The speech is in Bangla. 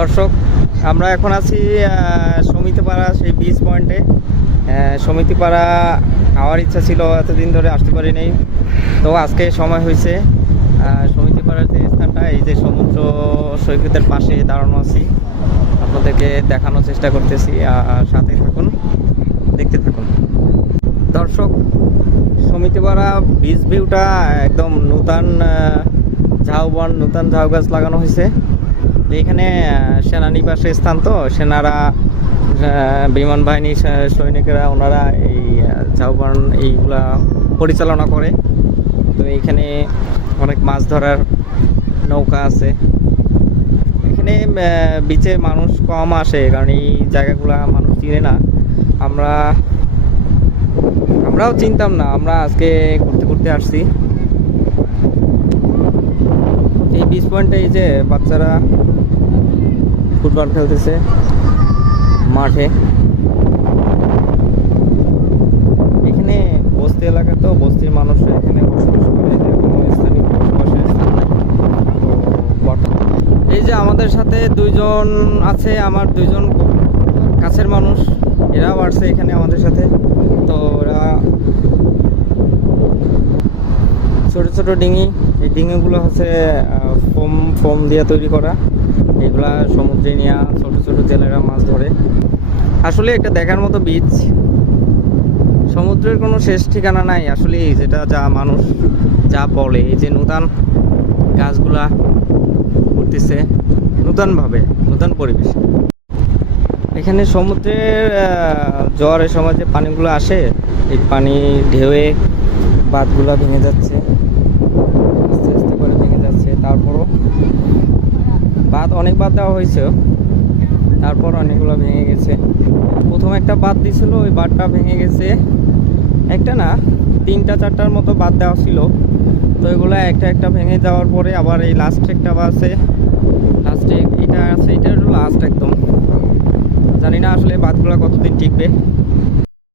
দর্শক, আমরা এখন আছি সমিতিপাড়া সেই বিচ পয়েন্টে। সমিতিপাড়া আমার ইচ্ছা ছিল, এতদিন ধরে আসতে পারি নাই, তো আজকে সময় হয়েছে। সমিতিপাড়ার যে স্থানটা, এই যে সমুদ্র সৈকতের পাশে দাঁড়ানো আছি, আপনাদেরকে দেখানোর চেষ্টা করতেছি। সাথে থাকুন, দেখতে থাকুন। দর্শক, সমিতিপাড়া বিচ ভিউটা একদম নূতন ঝাউবন, নূতন ঝাউ গাছ লাগানো হয়েছে। এখানে সেনানিবাসের স্থান, তো সেনারা, বিমান বাহিনী সৈনিকেরা, ওনারা এই ঝাউবন এইগুলা পরিচালনা করে। তো এইখানে অনেক মাছ ধরার নৌকা আছে। এখানে বিচে মানুষ কম আসে, কারণ এই জায়গাগুলা মানুষ চিনে না। আমরাও চিনতাম না, আমরা আজকে ঘুরতে ঘুরতে আসছি এই বিচ পয়েন্টে। এই যে বাচ্চারা ফুটবল খেলতেছে মাঠে। এখানে বস্তি এলাকা, তো বস্তির মানুষ এখানে বসবাস করে, এদের কোনো স্থানীয় বসবাসের স্থান নাই। এই যে আমাদের সাথে দুইজন আছে, আমার দুইজন কাছের মানুষ, এরাও আসছে এখানে আমাদের সাথে। তো ওরা ছোট ছোট ডিঙি, এই ডিঙিগুলো হচ্ছে ফোম দিয়ে তৈরি করা। এগুলা সমুদ্রে নিয়ে ছোট ছোট জেলেরা মাছ ধরে। আসলে একটা দেখার মতো বিচ। সমুদ্রের কোনো শেষ ঠিকানা নাই আসলে, যেটা যা মানুষ যা বলে। এই যে নূতন গাছগুলা উঠতেছে নূতনভাবে, নূতন পরিবেশ। এখানে সমুদ্রের জোয়ারের সময় যে পানিগুলো আসে, এই পানি ঢেউয়ে বাঁধগুলো ভেঙে যাচ্ছে, আস্তে আস্তে করে ভেঙে যাচ্ছে। তারপরও অনেক বাঁধ দেওয়া হয়েছে, তারপর অনেকগুলো ভেঙে গেছে। প্রথম একটা বাঁধ দিয়েছিল, ওই বাঁধটা ভেঙে গেছে। একটা না, 3-4টার মতো বাঁধ দেওয়া ছিল, তো এগুলো একটা একটা ভেঙে যাওয়ার পরে আবার এই লাস্ট একটা আছে, লাস্টে এটা আছে, এটা হলো লাস্ট একদম। জানি না আসলে বাঁধগুলো কতদিন টিকবে।